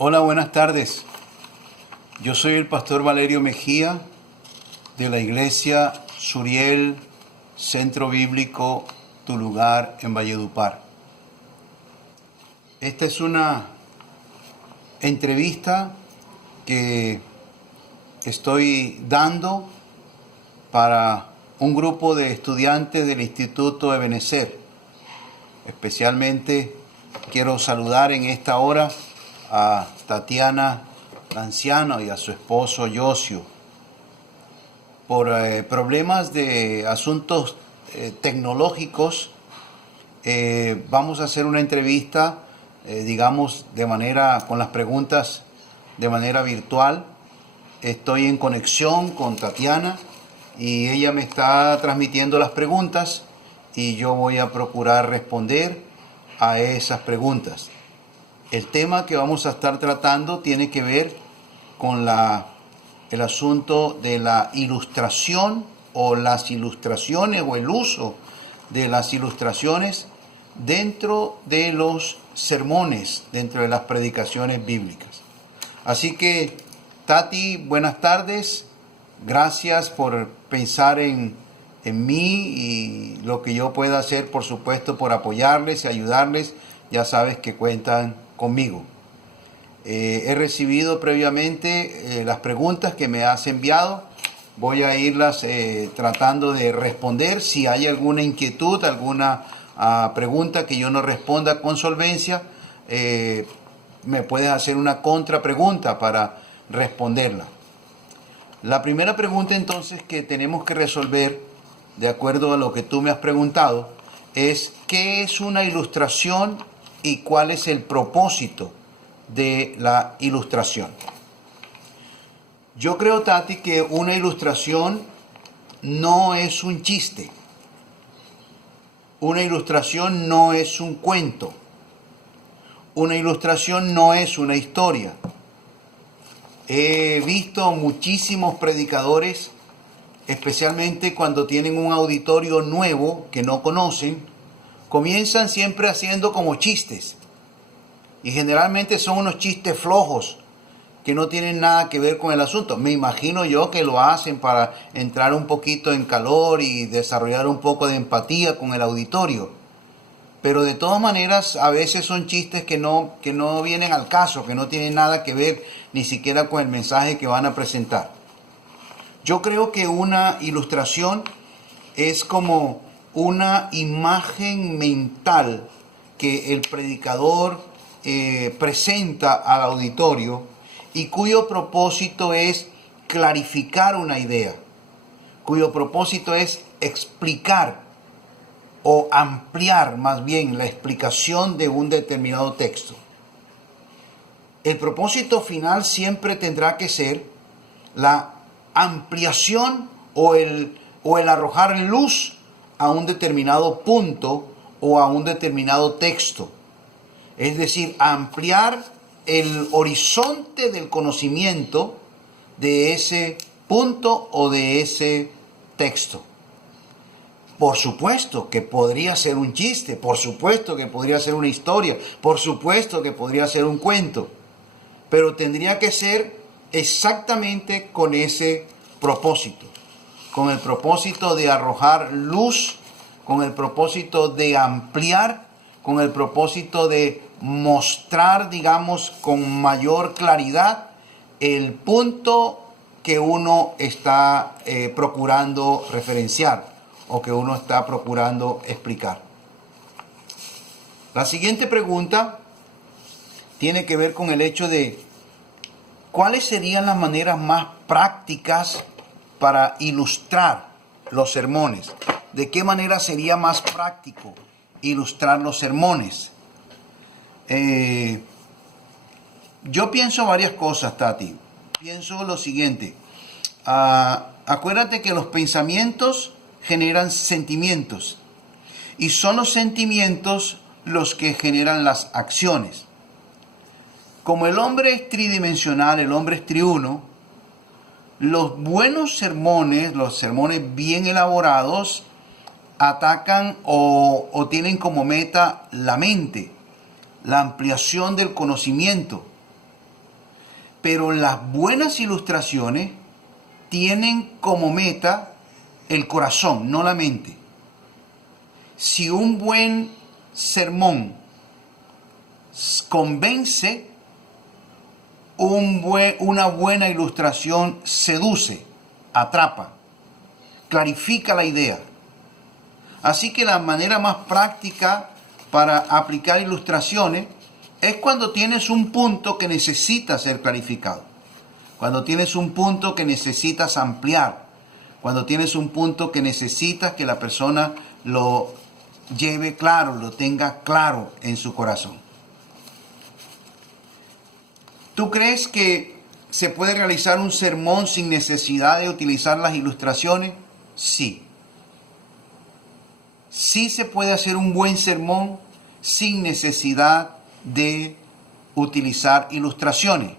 Hola, buenas tardes. Yo soy el pastor Valerio Mejía de la iglesia Suriel, Centro Bíblico, Tu Lugar en Valledupar. Esta es una entrevista que estoy dando para un grupo de estudiantes del Instituto Ebenezer. Especialmente quiero saludar en esta hora a Tatiana, la anciana, y a su esposo Yosio. Por problemas de asuntos tecnológicos, vamos a hacer una entrevista, con las preguntas de manera virtual. Estoy en conexión con Tatiana y ella me está transmitiendo las preguntas y yo voy a procurar responder a esas preguntas. El tema que vamos a estar tratando tiene que ver con el asunto de la ilustración o las ilustraciones o el uso de las ilustraciones dentro de los sermones, dentro de las predicaciones bíblicas. Así que, Tati, buenas tardes. Gracias por pensar en mí y lo que yo pueda hacer, por supuesto, por apoyarles y ayudarles. Ya sabes que cuentan conmigo. He recibido previamente las preguntas que me has enviado. Voy a irlas tratando de responder. Si hay alguna inquietud, alguna pregunta que yo no responda con solvencia, me puedes hacer una contrapregunta para responderla. La primera pregunta entonces que tenemos que resolver, de acuerdo a lo que tú me has preguntado, es ¿qué es una ilustración y cuál es el propósito de la ilustración? Yo creo, Tati, que una ilustración no es un chiste. Una ilustración no es un cuento. Una ilustración no es una historia. He visto muchísimos predicadores, especialmente cuando tienen un auditorio nuevo que no conocen, comienzan siempre haciendo como chistes. Y generalmente son unos chistes flojos que no tienen nada que ver con el asunto. Me imagino yo que lo hacen para entrar un poquito en calor y desarrollar un poco de empatía con el auditorio. Pero de todas maneras, a veces son chistes que no vienen al caso, que no tienen nada que ver ni siquiera con el mensaje que van a presentar. Yo creo que una ilustración es como una imagen mental que el predicador presenta al auditorio y cuyo propósito es clarificar una idea, cuyo propósito es explicar o ampliar más bien la explicación de un determinado texto. El propósito final siempre tendrá que ser la ampliación o el arrojar luz a un determinado punto o a un determinado texto. Es decir, ampliar el horizonte del conocimiento de ese punto o de ese texto. Por supuesto que podría ser un chiste, por supuesto que podría ser una historia, por supuesto que podría ser un cuento, pero tendría que ser exactamente con ese propósito, con el propósito de arrojar luz, con el propósito de ampliar, con el propósito de mostrar, con mayor claridad el punto que uno está procurando referenciar o que uno está procurando explicar. La siguiente pregunta tiene que ver con el hecho de ¿cuáles serían las maneras más prácticas para ilustrar los sermones? ¿De qué manera sería más práctico ilustrar los sermones? Yo pienso varias cosas, Tati. Pienso lo siguiente. Acuérdate que los pensamientos generan sentimientos y son los sentimientos los que generan las acciones. Como el hombre es tridimensional, el hombre es triuno, los buenos sermones, los sermones bien elaborados, atacan o tienen como meta la mente, la ampliación del conocimiento. Pero las buenas ilustraciones tienen como meta el corazón, no la mente. Si un buen sermón convence, una buena ilustración seduce, atrapa, clarifica la idea. Así que la manera más práctica para aplicar ilustraciones es cuando tienes un punto que necesita ser clarificado, cuando tienes un punto que necesitas ampliar, cuando tienes un punto que necesitas que la persona lo lleve claro, lo tenga claro en su corazón. ¿Tú crees que se puede realizar un sermón sin necesidad de utilizar las ilustraciones? Sí. Sí se puede hacer un buen sermón sin necesidad de utilizar ilustraciones.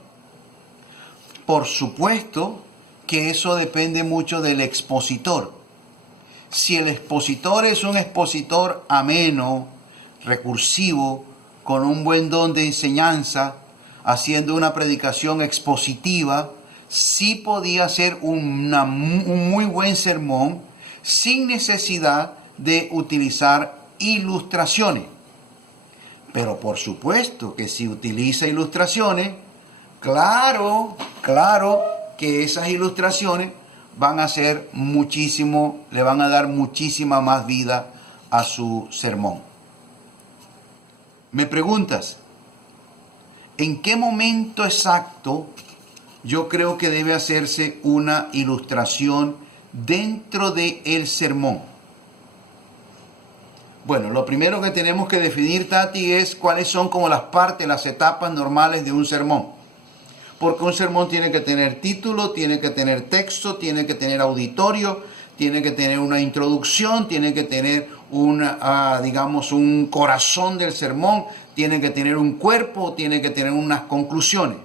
Por supuesto que eso depende mucho del expositor. Si el expositor es un expositor ameno, recursivo, con un buen don de enseñanza, haciendo una predicación expositiva, sí podía ser un muy buen sermón sin necesidad de utilizar ilustraciones. Pero por supuesto que si utiliza ilustraciones, claro que esas ilustraciones van a ser muchísimo, le van a dar muchísima más vida a su sermón. Me preguntas, ¿en qué momento exacto yo creo que debe hacerse una ilustración dentro del sermón? Bueno, lo primero que tenemos que definir, Tati, es cuáles son como las partes, las etapas normales de un sermón. Porque un sermón tiene que tener título, tiene que tener texto, tiene que tener auditorio, tiene que tener una introducción, tiene que tener un corazón del sermón, tiene que tener un cuerpo, tiene que tener unas conclusiones.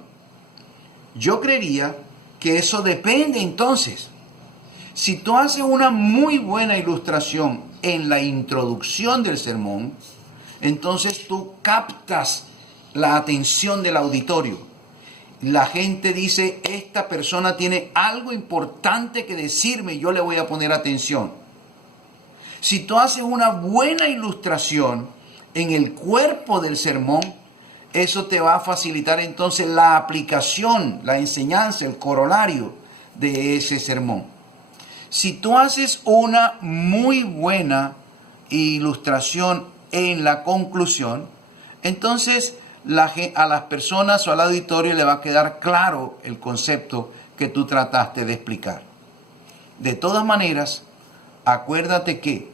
Yo creería que eso depende entonces. Si tú haces una muy buena ilustración en la introducción del sermón, entonces tú captas la atención del auditorio. La gente dice, esta persona tiene algo importante que decirme, yo le voy a poner atención. Si tú haces una buena ilustración en el cuerpo del sermón, eso te va a facilitar entonces la aplicación, la enseñanza, el corolario de ese sermón. Si tú haces una muy buena ilustración en la conclusión, entonces a las personas o al auditorio le va a quedar claro el concepto que tú trataste de explicar. De todas maneras, acuérdate que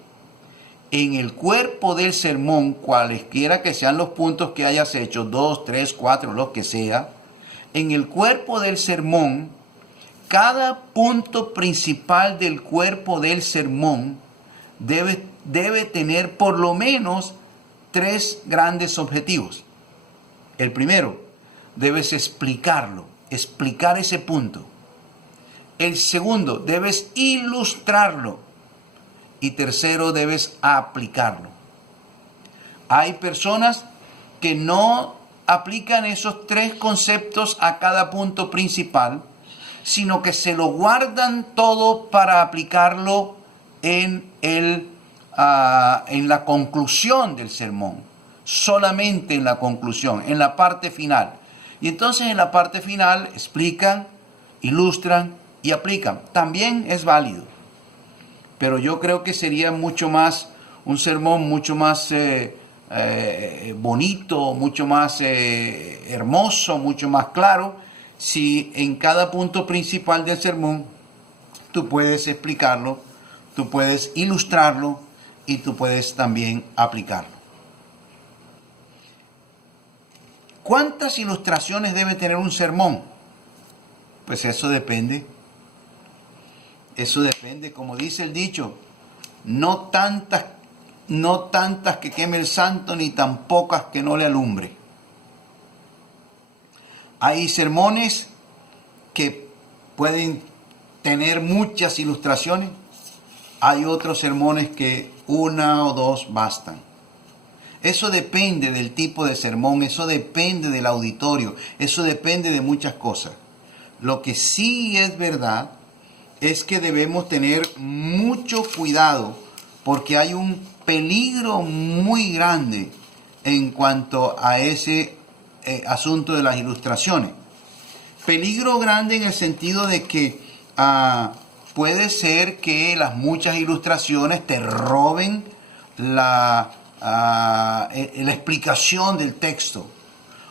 en el cuerpo del sermón, cualesquiera que sean los puntos que hayas hecho, 2, 3, 4, lo que sea, en el cuerpo del sermón, cada punto principal del cuerpo del sermón debe tener por lo menos 3 grandes objetivos. El primero, debes explicarlo, explicar ese punto. El segundo, debes ilustrarlo. Y tercero, debes aplicarlo. Hay personas que no aplican esos 3 conceptos a cada punto principal, sino que se lo guardan todo para aplicarlo en la conclusión del sermón, solamente en la conclusión, en la parte final. Y entonces en la parte final explican, ilustran y aplican. También es válido, pero yo creo que sería mucho más, un sermón mucho más bonito, mucho más hermoso, mucho más claro, si en cada punto principal del sermón tú puedes explicarlo, tú puedes ilustrarlo y tú puedes también aplicarlo. ¿Cuántas ilustraciones debe tener un sermón? Pues eso depende. Eso depende, como dice el dicho, no tantas que queme el santo, ni tan pocas que no le alumbre. Hay sermones que pueden tener muchas ilustraciones. Hay otros sermones que 1 o 2 bastan. Eso depende del tipo de sermón, eso depende del auditorio, eso depende de muchas cosas. Lo que sí es verdad es que debemos tener mucho cuidado porque hay un peligro muy grande en cuanto a ese asunto de las ilustraciones. Peligro grande en el sentido de que puede ser que las muchas ilustraciones te roben la explicación del texto.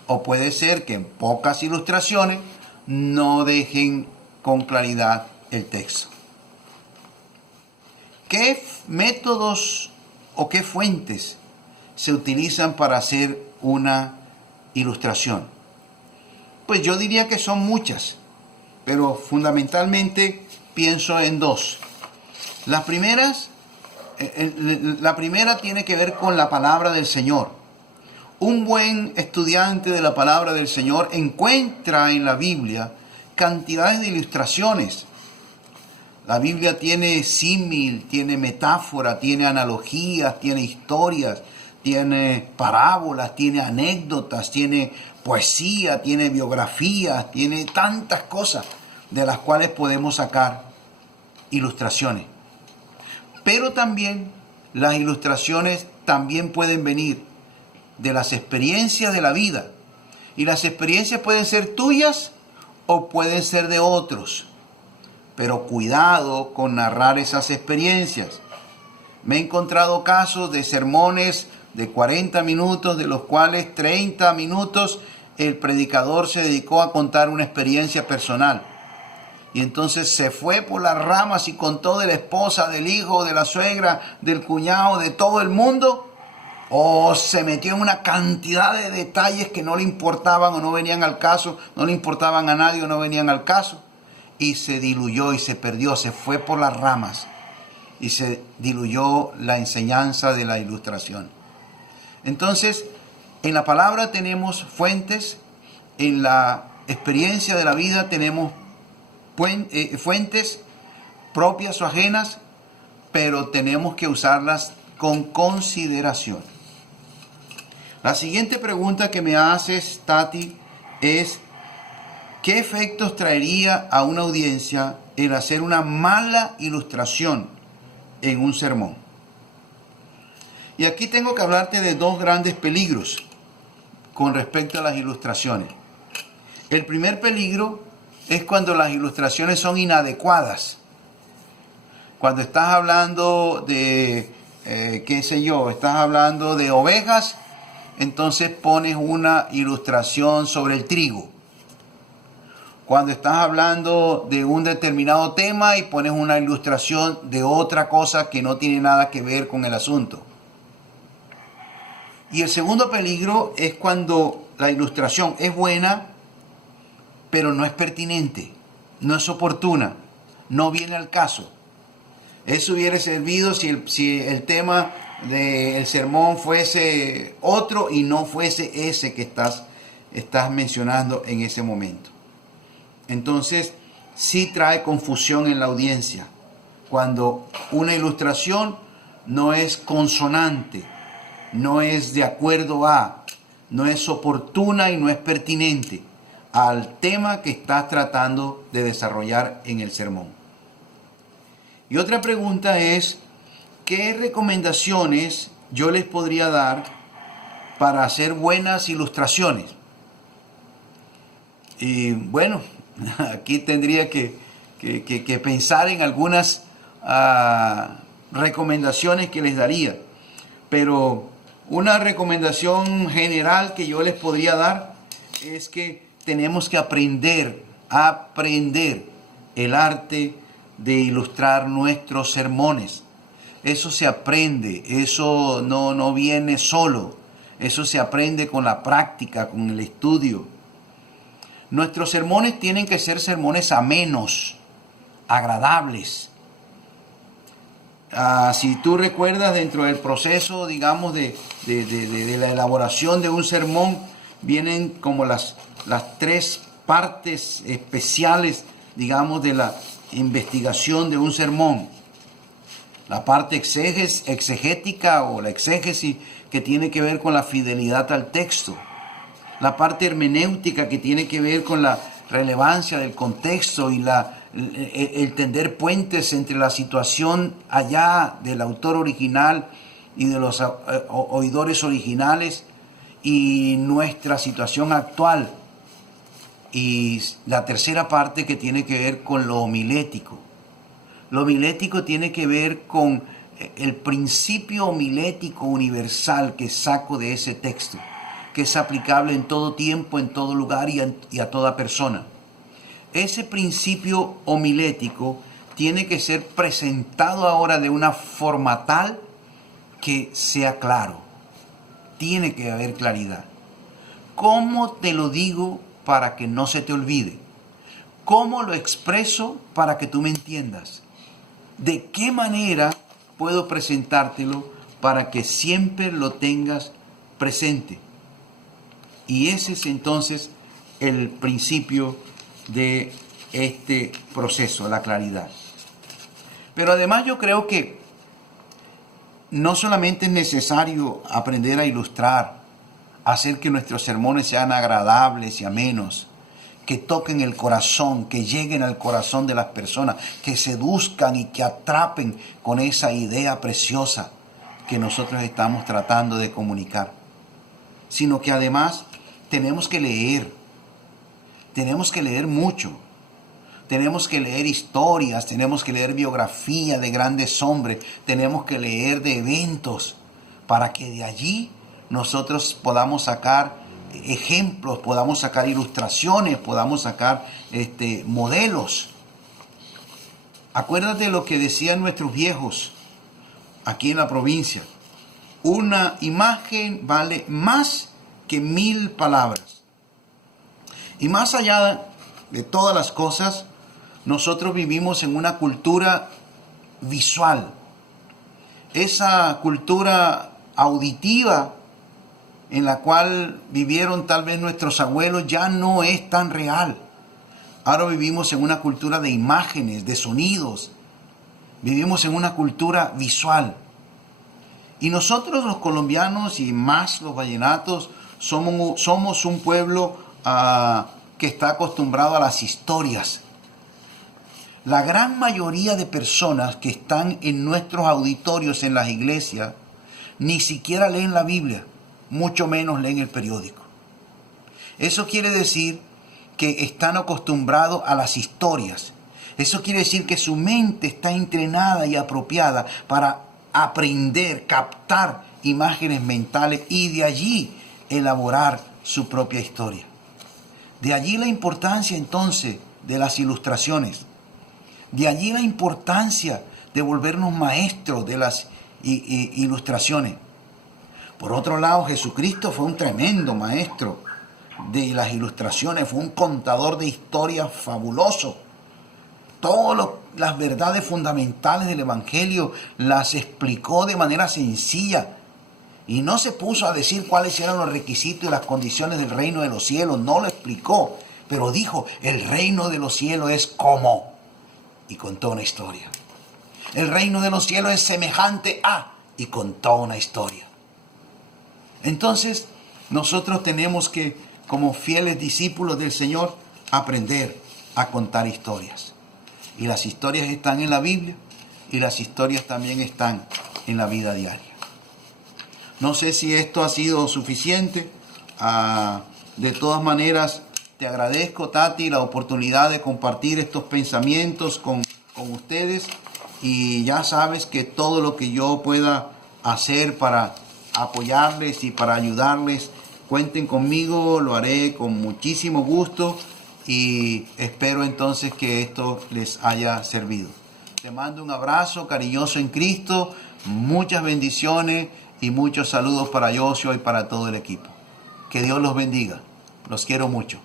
O puede ser que en pocas ilustraciones no dejen con claridad el texto. ¿Qué métodos o qué fuentes se utilizan para hacer una ilustración? Pues yo diría que son muchas, pero fundamentalmente pienso en dos. La primera tiene que ver con la palabra del Señor. Un buen estudiante de la palabra del Señor encuentra en la Biblia cantidades de ilustraciones. La Biblia tiene símil, tiene metáfora, tiene analogías, tiene historias, tiene parábolas, tiene anécdotas, tiene poesía, tiene biografías, tiene tantas cosas de las cuales podemos sacar ilustraciones. Pero también las ilustraciones también pueden venir de las experiencias de la vida. Y las experiencias pueden ser tuyas o pueden ser de otros. Pero cuidado con narrar esas experiencias. Me he encontrado casos de sermones de 40 minutos, de los cuales 30 minutos el predicador se dedicó a contar una experiencia personal. Y entonces se fue por las ramas y contó de la esposa, del hijo, de la suegra, del cuñado, de todo el mundo. O se metió en una cantidad de detalles que no le importaban o no venían al caso, no le importaban a nadie o no venían al caso. Y se diluyó y se perdió, se fue por las ramas y se diluyó la enseñanza de la ilustración. Entonces, en la palabra tenemos fuentes, en la experiencia de la vida tenemos fuentes propias o ajenas, pero tenemos que usarlas con consideración. La siguiente pregunta que me haces, Tati, es ¿qué efectos traería a una audiencia el hacer una mala ilustración en un sermón? Y aquí tengo que hablarte de dos grandes peligros con respecto a las ilustraciones. El primer peligro es cuando las ilustraciones son inadecuadas. Cuando estás hablando de, estás hablando de ovejas, entonces pones una ilustración sobre el trigo. Cuando estás hablando de un determinado tema y pones una ilustración de otra cosa que no tiene nada que ver con el asunto. Y el segundo peligro es cuando la ilustración es buena, pero no es pertinente, no es oportuna, no viene al caso. Eso hubiera servido si el tema del sermón fuese otro y no fuese ese que estás mencionando en ese momento. Entonces, sí trae confusión en la audiencia cuando una ilustración no es consonante, no es de acuerdo a, no es oportuna y no es pertinente al tema que estás tratando de desarrollar en el sermón. Y otra pregunta es, ¿qué recomendaciones yo les podría dar para hacer buenas ilustraciones? Y bueno, aquí tendría que pensar en algunas recomendaciones que les daría. Pero una recomendación general que yo les podría dar es que tenemos que aprender el arte de ilustrar nuestros sermones. Eso se aprende, eso no viene solo, eso se aprende con la práctica, con el estudio. Nuestros sermones tienen que ser sermones amenos, agradables. Si tú recuerdas, dentro del proceso, digamos, de la elaboración de un sermón, vienen como las tres partes especiales, digamos, de la investigación de un sermón. La parte exegética o la exégesis, que tiene que ver con la fidelidad al texto, la parte hermenéutica que tiene que ver con la relevancia del contexto y el tender puentes entre la situación allá del autor original y de los oidores originales y nuestra situación actual. Y la tercera parte que tiene que ver con lo homilético. Lo homilético tiene que ver con el principio homilético universal que saco de ese texto, que es aplicable en todo tiempo, en todo lugar y a toda persona. Ese principio homilético tiene que ser presentado ahora de una forma tal que sea claro. Tiene que haber claridad. ¿Cómo te lo digo para que no se te olvide? ¿Cómo lo expreso para que tú me entiendas? ¿De qué manera puedo presentártelo para que siempre lo tengas presente? Y ese es entonces el principio de este proceso, la claridad. Pero además yo creo que no solamente es necesario aprender a ilustrar, hacer que nuestros sermones sean agradables y amenos, que toquen el corazón, que lleguen al corazón de las personas, que seduzcan y que atrapen con esa idea preciosa que nosotros estamos tratando de comunicar, sino que además tenemos que leer mucho. Tenemos que leer historias, tenemos que leer biografía de grandes hombres, tenemos que leer de eventos para que de allí nosotros podamos sacar ejemplos, podamos sacar ilustraciones, podamos sacar modelos. Acuérdate lo que decían nuestros viejos aquí en la provincia. Una imagen vale más que 1000 palabras. Y más allá de todas las cosas, nosotros vivimos en una cultura visual. Esa cultura auditiva en la cual vivieron tal vez nuestros abuelos ya no es tan real. Ahora vivimos en una cultura de imágenes, de sonidos. Vivimos en una cultura visual. Y nosotros los colombianos y más los vallenatos somos un pueblo que está acostumbrado a las historias. La gran mayoría de personas que están en nuestros auditorios en las iglesias ni siquiera leen la Biblia, mucho menos leen el periódico. Eso quiere decir que están acostumbrados a las historias. Eso quiere decir que su mente está entrenada y apropiada para aprender, captar imágenes mentales y de allí elaborar su propia historia. De allí la importancia entonces de las ilustraciones. De allí la importancia de volvernos maestros de las ilustraciones. Por otro lado, Jesucristo fue un tremendo maestro de las ilustraciones, fue un contador de historias fabuloso. Todas las verdades fundamentales del Evangelio las explicó de manera sencilla. Y no se puso a decir cuáles eran los requisitos y las condiciones del reino de los cielos, no lo explicó. Pero dijo, el reino de los cielos es como... Y contó una historia. El reino de los cielos es semejante a... Y contó una historia. Entonces, nosotros tenemos que, como fieles discípulos del Señor, aprender a contar historias. Y las historias están en la Biblia y las historias también están en la vida diaria. No sé si esto ha sido suficiente. De todas maneras, te agradezco, Tati, la oportunidad de compartir estos pensamientos con ustedes. Y ya sabes que todo lo que yo pueda hacer para apoyarles y para ayudarles, cuenten conmigo, lo haré con muchísimo gusto y espero entonces que esto les haya servido. Te mando un abrazo cariñoso en Cristo, muchas bendiciones y muchos saludos para Joshua y para todo el equipo. Que Dios los bendiga. Los quiero mucho.